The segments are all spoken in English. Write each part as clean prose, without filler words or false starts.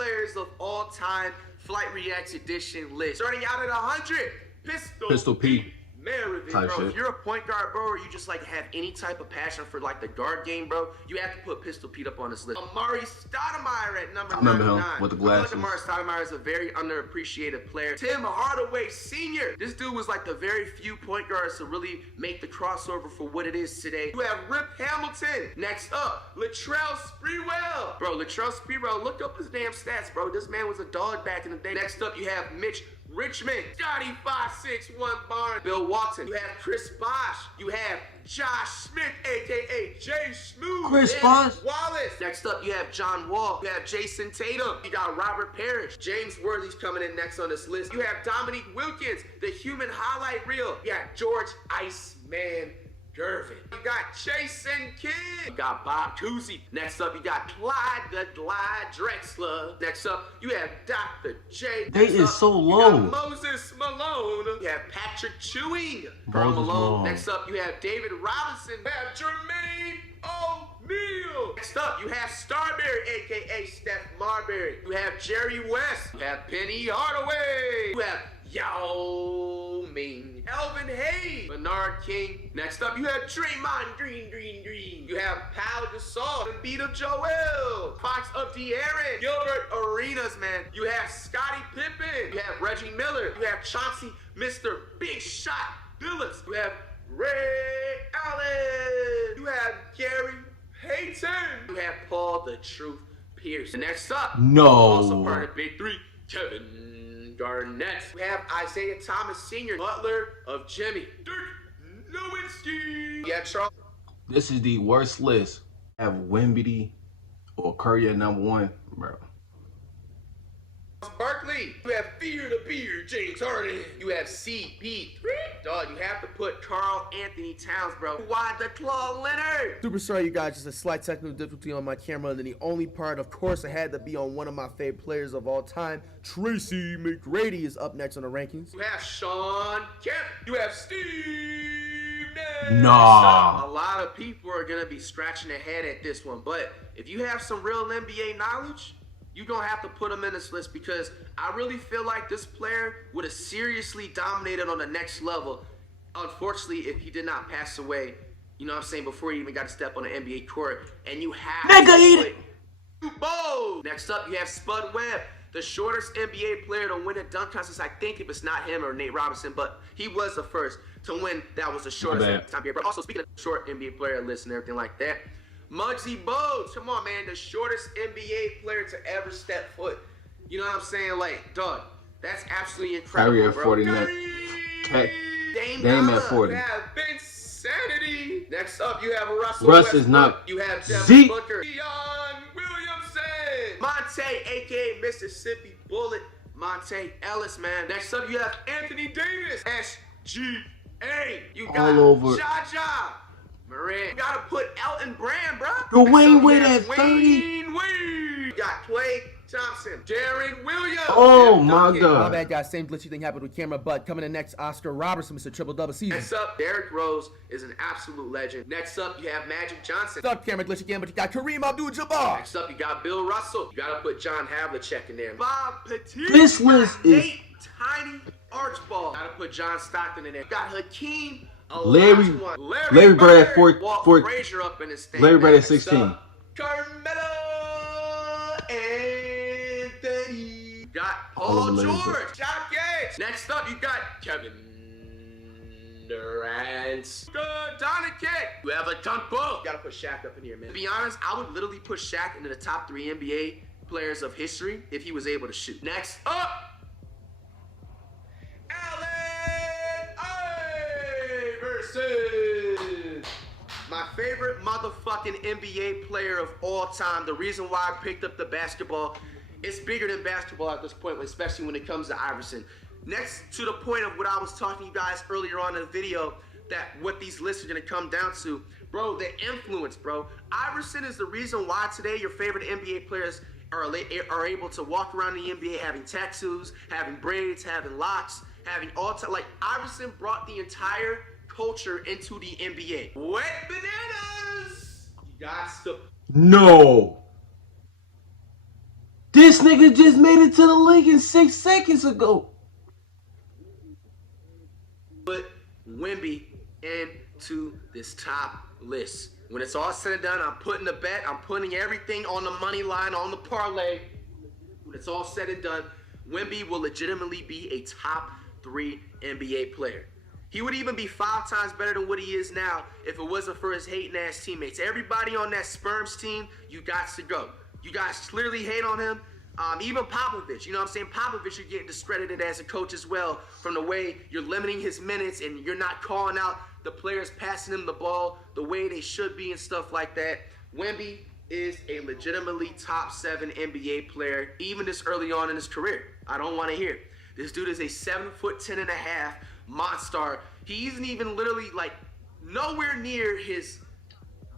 players of all time Flight Reacts edition list. Starting out at 100, Pistol Pete. Maravin, Type bro. shit. If you're a point guard, bro, or you just like have any type of passion for like the guard game, bro, you have to put Pistol Pete up on this list. Amari Stoudemire at number 99. Remember him with the glasses. I feel like Amari Stoudemire is a very underappreciated player. Tim Hardaway Sr. This dude was like the very few point guards to really make the crossover for what it is today. You have Rip Hamilton. Next up, Latrell Sprewell. Bro, Latrell Sprewell, look up his damn stats, bro. This man was a dog back in the day. Next up, you have Mitch Richmond, Johnny 561 Barnes, Bill Walton. You have Chris Bosh. You have Josh Smith, aka Jay Smooth. Chris Bosh. Wallace. Next up, you have John Wall. You have Jason Tatum. You got Robert Parrish. James Worthy's coming in next on this list. You have Dominique Wilkins, the human highlight reel. You got George Iceman Gervin. You got Jason Kidd. You got Bob Cousy. Next up, you got Clyde the Glide Drexler. Next up, you have Dr. J. They is so low. You got Moses Malone. You have Patrick Chewing. From Moses Malone. Next up, you have David Robinson. You have Jermaine O'Neal. Next up, you have Starberry, aka Steph Marbury. You have Jerry West. You have Penny Hardaway. You have Yao Ming, Elvin Hayes, Bernard King. Next up, you have Draymond Green. You have Pau Gasol, Embiid of Joel, Fox of De'Aaron, Gilbert Arenas, man. You have Scottie Pippen. You have Reggie Miller. You have Chauncey, Mr. Big Shot Billups. You have Ray Allen. You have Gary Payton. You have Paul the Truth Pierce. Next up, No. also part of Big Three, Kevin Garnett. We have Isaiah Thomas Sr., Butler of Jimmy. Dirk Nowitzki. Yeah, Charles This is the worst list. Have Wemby or Curry at number 1, bro. Barkley. You have Fear the Beer, James Harden. You have CP3. Dog, you have to put Karl Anthony Towns, bro. Why the Claw Leonard? Super sorry, you guys. Just a slight technical difficulty on my camera. And then the only part, of course, it had to be on one of my favorite players of all time. Tracy McGrady is up next on the rankings. You have Sean Kemp. You have Steve Nash. Nah. A lot of people are going to be scratching their head at this one. But if you have some real NBA knowledge, you're going to have to put him in this list because I really feel like this player would have seriously dominated on the next level. Unfortunately, if he did not pass away, you know what I'm saying, before he even got to step on the NBA court. And you have Nigga, eat it. Bo. Next up, you have Spud Webb, the shortest NBA player to win a dunk contest. I think if it's not him or Nate Robinson, but he was the first to win. That was the shortest time. But also, speaking of short NBA player list and everything like that, Muggsy Bogues, come on, man, the shortest NBA player to ever step foot. You know what I'm saying? Like, dog, that's absolutely incredible, Kyrie at bro. 49. Dame at 40. You have Insanity. Next up, you have Russell Russ Westbrook. is not. You have Devin Zeke. Booker. Deion Williamson. Monte, a.k.a. Mississippi Bullet. Monte Ellis, man. Next up, you have Anthony Davis. SGA. You got All over. Ja. Moran. You gotta put Elton Brand, bro. Dwayne Wade Next up, at you have 30. Dwayne Wade. You got Klay Thompson. Darren Williams. Oh, Tim my Duncan. God. My bad, guys. Same glitchy thing happened with camera, but coming in next, Oscar Robertson, Mr. Triple Double season. Next up, Derrick Rose is an absolute legend. Next up, you have Magic Johnson. What's up, camera glitch again, but you got Kareem Abdul-Jabbar. Next up, you got Bill Russell. You gotta put John Havlicek in there. Bob Petit. This list is- Nate Tiny Archibald. Gotta put John Stockton in there. You got Hakeem Larry Olajuwon. Larry Bird at Walt 4. Frazier up in this thing. Larry Bird at Next 16. up, Carmelo Anthony. You got All Paul over Larry George. Jock Gage. Next up, you got Kevin Durant. Good Doncic. You have a dunk both. You gotta put Shaq up in here, man. To be honest, I would literally put Shaq into the top 3 NBA players of history if he was able to shoot. Next up, Allen Iverson. My favorite motherfucking NBA player of all time. The reason why I picked up the basketball, it's bigger than basketball at this point, especially when it comes to Iverson. Next to the point of what I was talking to you guys earlier on in the video, that what these lists are gonna come down to, bro, the influence, bro. Iverson is the reason why today your favorite NBA players are able to walk around the NBA having tattoos, having braids, having locks, having all time. Like, Iverson brought the entire culture into the NBA. Wet bananas! You got to. No. This nigga just made it to the league in 6 seconds ago. Put Wemby into this top list. When it's all said and done, I'm putting the bet, I'm putting everything on the money line, on the parlay. When it's all said and done, Wemby will legitimately be a top 3 NBA player. He would even be 5 times better than what he is now if it wasn't for his hating ass teammates. Everybody on that Sperms team, you got to go. You guys clearly hate on him. Even Popovich, you know what I'm saying? Popovich, you're getting discredited as a coach as well from the way you're limiting his minutes and you're not calling out the players passing him the ball the way they should be and stuff like that. Wemby is a legitimately top 7 NBA player, even this early on in his career. I don't want to hear it. This dude is a 7'10.5" monster. He isn't even literally like nowhere near his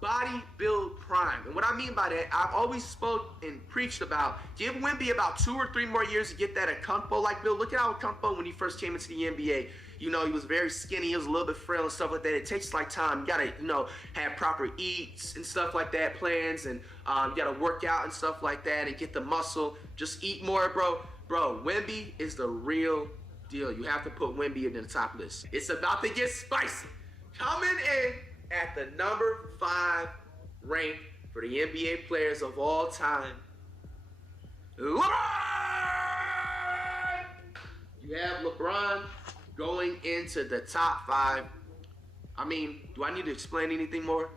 body build prime. And what I mean by that, I've always spoke and preached about give Wemby about 2 or 3 more years to get that Okonkwo like build. Look at how Okonkwo when he first came into the NBA. You know, he was very skinny, he was a little bit frail and stuff like that. It takes like time. You gotta, you know, have proper eats and stuff like that, plans, and you gotta work out and stuff like that and get the muscle. Just eat more, bro. Bro, Wemby is the real deal. You have to put Wemby in the top list. It's about to get spicy. Coming in at the number 5 rank for the NBA players of all time, LeBron! You have LeBron going into the top 5. I mean, do I need to explain anything more?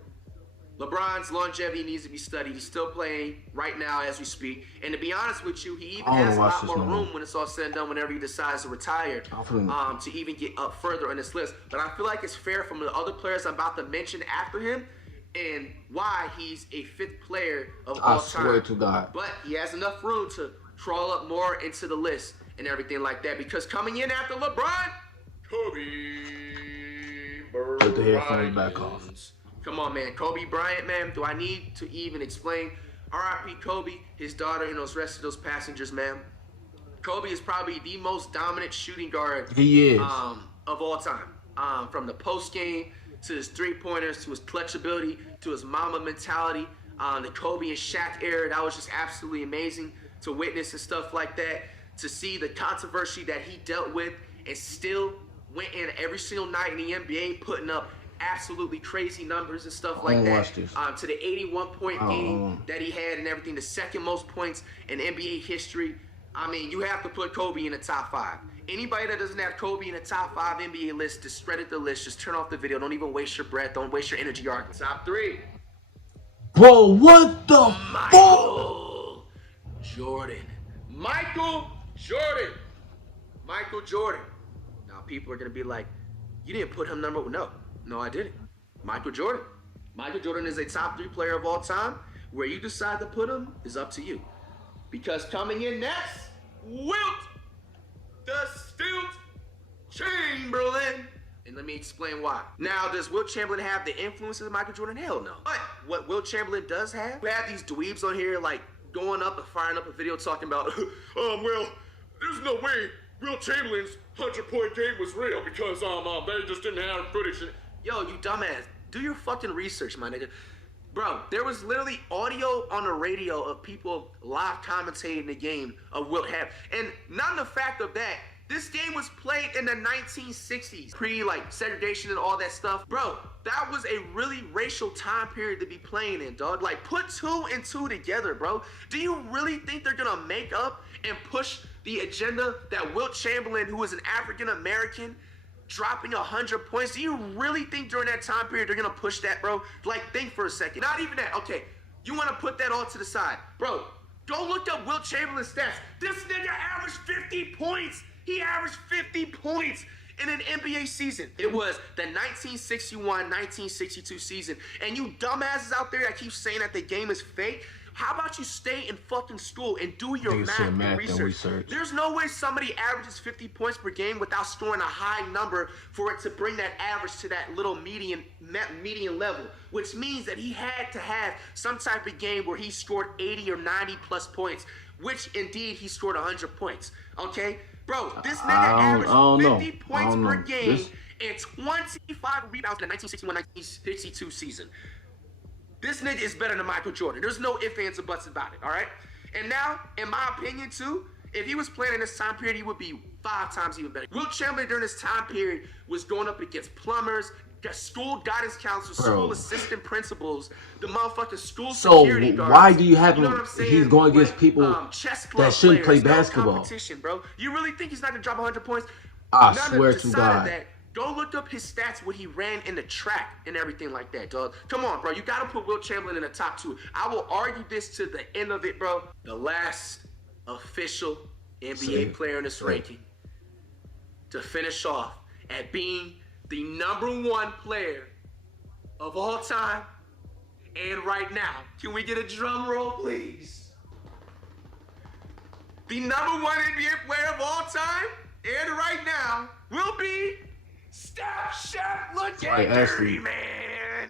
LeBron's longevity needs to be studied. He's still playing right now as we speak. And to be honest with you, he even has a lot more room when it's all said and done whenever he decides to retire to even get up further on this list. But I feel like it's fair from the other players I'm about to mention after him and why he's a 5th player of all time. I swear to God. But he has enough room to crawl up more into the list and everything like that. Because coming in after LeBron, Kobe Bryant. Put the headphones back off. Come on, man. Kobe Bryant, man. Do I need to even explain? R.I.P. Kobe, his daughter, and those rest of those passengers, man. Kobe is probably the most dominant shooting guard of all time. From the post game to his 3-pointers to his clutch ability to his mama mentality. The Kobe and Shaq era, that was just absolutely amazing to witness and stuff like that. To see the controversy that he dealt with and still went in every single night in the NBA putting up absolutely crazy numbers and stuff like that. To the 81-point game that he had and everything, the 2nd most points in NBA history. I mean, you have to put Kobe in the top 5. Anybody that doesn't have Kobe in the top 5 NBA list, discredit the list. Just turn off the video. Don't even waste your breath. Don't waste your energy arguing. Top 3. Bro, what the Michael Jordan. Michael Jordan. Michael Jordan. Now, people are going to be like, you didn't put him number 1. No, I didn't. Michael Jordan. Michael Jordan is a top 3 player of all time. Where you decide to put him is up to you. Because coming in next, Wilt the Stilt Chamberlain. And let me explain why. Now, does Wilt Chamberlain have the influences of Michael Jordan? Hell no. But what Wilt Chamberlain does have, we have these dweebs on here like going up and firing up a video talking about, well, there's no way Wilt Chamberlain's 100-point game was real because they just didn't have footage. Yo, you dumbass. Do your fucking research, my nigga. Bro, there was literally audio on the radio of people live commentating the game of Wilt have. And not the fact of that, this game was played in the 1960s. Pre-like segregation and all that stuff. Bro, that was a really racial time period to be playing in, dog. Like, put 2 and 2 together, bro. Do you really think they're gonna make up and push the agenda that Wilt Chamberlain, who is an African American, dropping 100 points? Do you really think during that time period they're gonna push that, bro? Like, think for a second. Not even that. Okay, you wanna put that all to the side. Bro, go look up Wilt Chamberlain's stats. This nigga averaged 50 points. He averaged 50 points in an NBA season. It was the 1961-1962 season. And you dumbasses out there that keep saying that the game is fake, how about you stay in fucking school and do your math and research? There's no way somebody averages 50 points per game without scoring a high number for it to bring that average to that little median level, which means that he had to have some type of game where he scored 80 or 90 plus points, which indeed he scored 100 points, okay? Bro, this nigga averaged 50 points per game and 25 rebounds in the 1961-1962 season. This nigga is better than Michael Jordan. There's no ifs, ands, or buts about it, all right? And now, in my opinion too, if he was playing in this time period, he would be 5 times even better. Wilt Chamberlain during this time period was going up against plumbers, school guidance counselors, school assistant principals, the motherfucking school security guards. So why do you have him? You know what I'm saying? He's going against people that shouldn't play basketball. Competition, bro. You really think he's not gonna drop 100 points? I swear to God. That. Go look up his stats, what he ran in the track and everything like that, dog. Come on, bro. You got to put Wilt Chamberlain in the top 2. I will argue this to the end of it, bro. The last official NBA player in this ranking to finish off at being the #1 player of all time and right now. Can we get a drum roll, please? The #1 NBA player of all time and right now will be Steph Legendary, man.